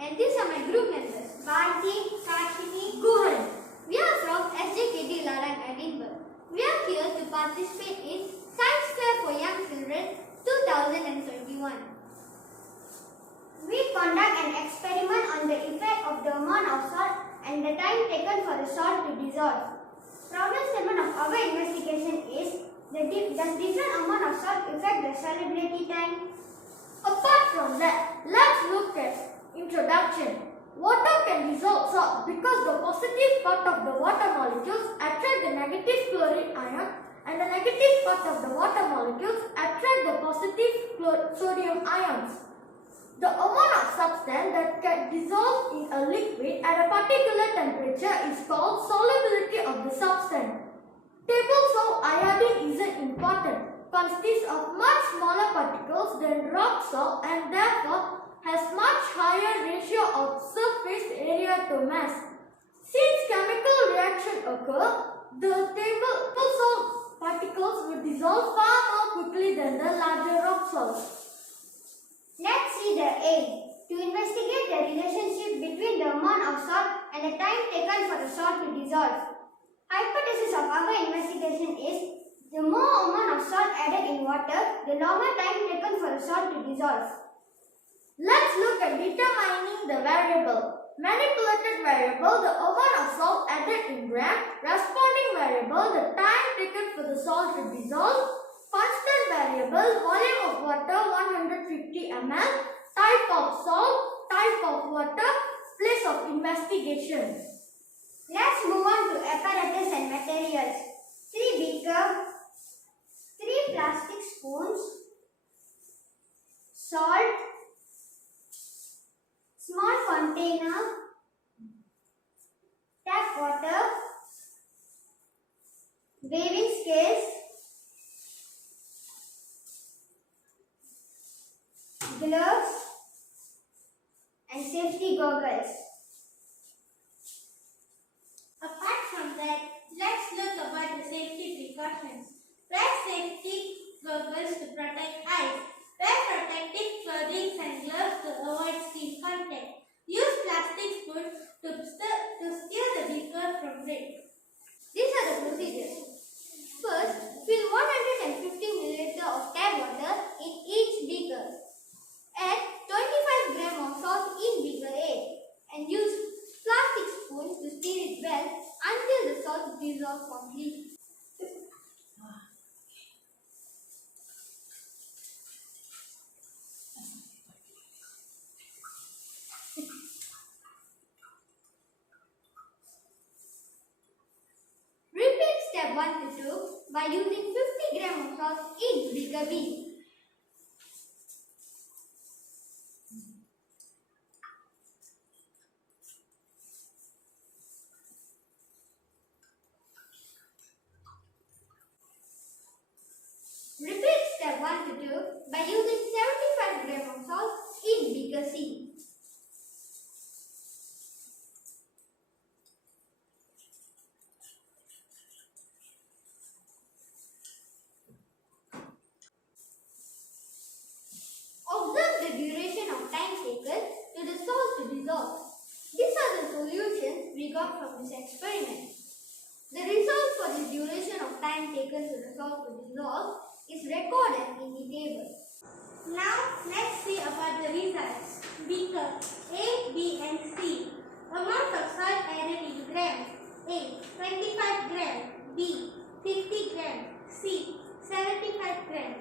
and these are my group members. Bharti, Kashini, Guhan. We are from SJKD Larang, Edinburgh. We are here to participate in Science Fair for Young Children 2021. We conduct an experiment on the effect of the amount of salt and the time taken for the salt to dissolve. Problem statement of our investigation is, does different amount of salt affect the solubility time? Apart from that, let's look at introduction. Water can dissolve salt because the positive part of the water molecules attract the negative chlorine ion and the negative part of the water molecules attract the positive sodium ions. The amount of substance that can dissolve in a liquid at a particular temperature is called solubility of the substance. Tables of iodine isn't important, consists of much smaller particles than rock salt and therefore has much higher ratio of surface area to mass. Since chemical reaction occur, the table salt particles will dissolve far more quickly than the larger rock salts. Let's see the aim. To investigate the relationship between the amount of salt and the time taken for the salt to dissolve. Hypothesis of our investigation is, the more amount of salt added in water, the longer time taken for the salt to dissolve. Let's look at determining the variable. Manipulated variable, the amount of salt added in gram. Responding variable, the time taken for the salt to dissolve. Constant variable, volume of water 150 ml. Type of salt, type of water, place of investigation. Let's move on to apparatus and materials. 3 beaker, 3 plastic spoons, salt, small container, tap water, weighing scales, gloves and safety goggles. Apart from that, let's look about the safety precautions. Wear safety goggles to protect eyes. Wear protective clothing and gloves to avoid skin contact. Use plastic spoons to steer the beaker from break. These are the procedures. First, fill 150 ml of tap water in each beaker. Add 25 g of salt in beaker A and use plastic spoons to stir it well until the salt dissolves completely. Repeat step 1 to 2 by using 50 g of salt in beaker B. Repeat step 1 to 2 by using 75 g of salt in beaker C. Observe the duration of time taken to the salt to dissolve. These are the solutions we got from this experiment. The result for the duration of time taken to the salt to dissolve is recorded in the table. Now, let's see about the results. Beaker A, B and C. Amount of salt added in grams. A, 25 gram. B, 50 gram. C, 75 gram.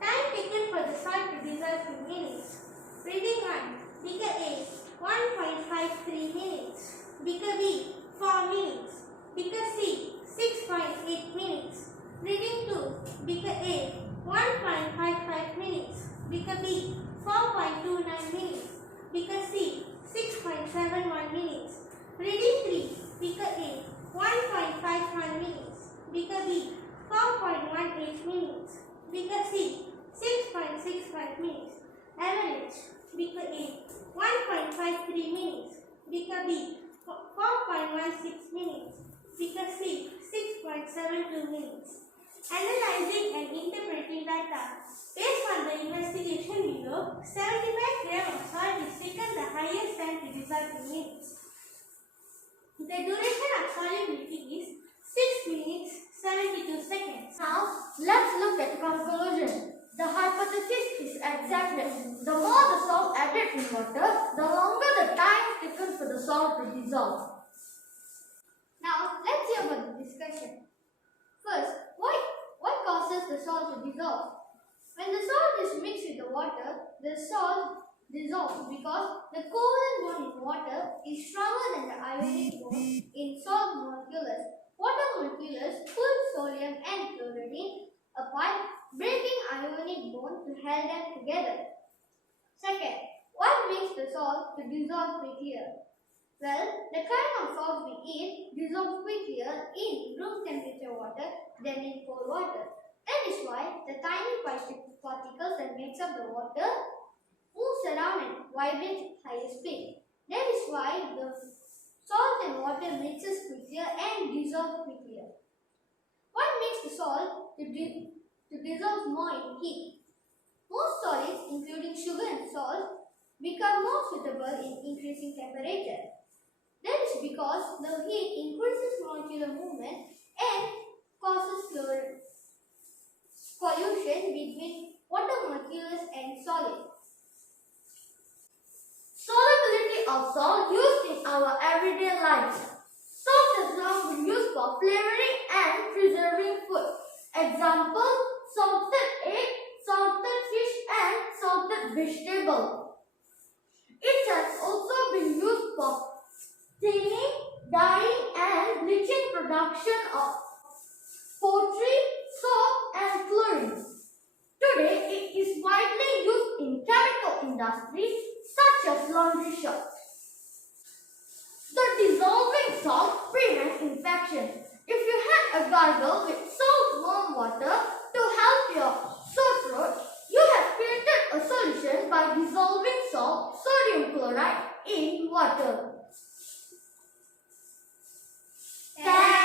Time taken for the salt to dissolve in minutes. Reading 1. Beaker A, 1.53 minutes. Beaker B, 4 minutes. Beaker C, 6.8 minutes. Reading 2. Beaker A, 1.55 minutes. Beaker B, 4.29 minutes. Beaker C, 6.71 minutes. Reading 3. Beaker A, 1.51 minutes. Beaker B, 4.18 minutes. Beaker C, 6.65 minutes. Average. Beaker A, 1.53 minutes. Beaker B, 4.16 minutes. Beaker C, 6.72 minutes. Analyzing and interpreting data. Based on the investigation below, 75 g of salt is taken the highest time to minutes. The duration of solubility is 6 minutes 72 seconds. Now, let's look at conclusion. The hypothesis is accepted. The more the salt added in water, the longer the time taken for the salt to dissolve. Now, let's hear about the discussion. First, what causes the salt to dissolve? When the salt is mixed with the water, the salt dissolves because the covalent bond in water is stronger than the ionic bond in salt molecules. Water molecules pull sodium and chlorine apart, breaking ionic bond to hold them together. Second, what makes the salt to dissolve quicker? Well, the kind of salt we eat dissolves quicker in room temperature water than in cold water. That is why the tiny particles that makes up the water moves around and vibrate at higher speed. That is why the salt and water mixes quicker and dissolves quicker. What makes the salt to dissolve more in heat? Most solids, including sugar and salt, become more suitable in increasing temperature. That is because the heat increases molecular movement and causes collision between water molecules and solids. Solubility of salt used in our everyday lives. Salt has long been used for flavoring and preserving food. Example, salted egg, salted fish and salted vegetable. It has also been used for staining, dyeing and bleaching production of pottery, soap and chlorine. Today it is widely used in chemical industries such as laundry shops. The dissolving salt prevents infection. If you had a gargle with salt warm water to help your sore throat, you have created a solution by dissolving salt, sodium chloride in water. Thank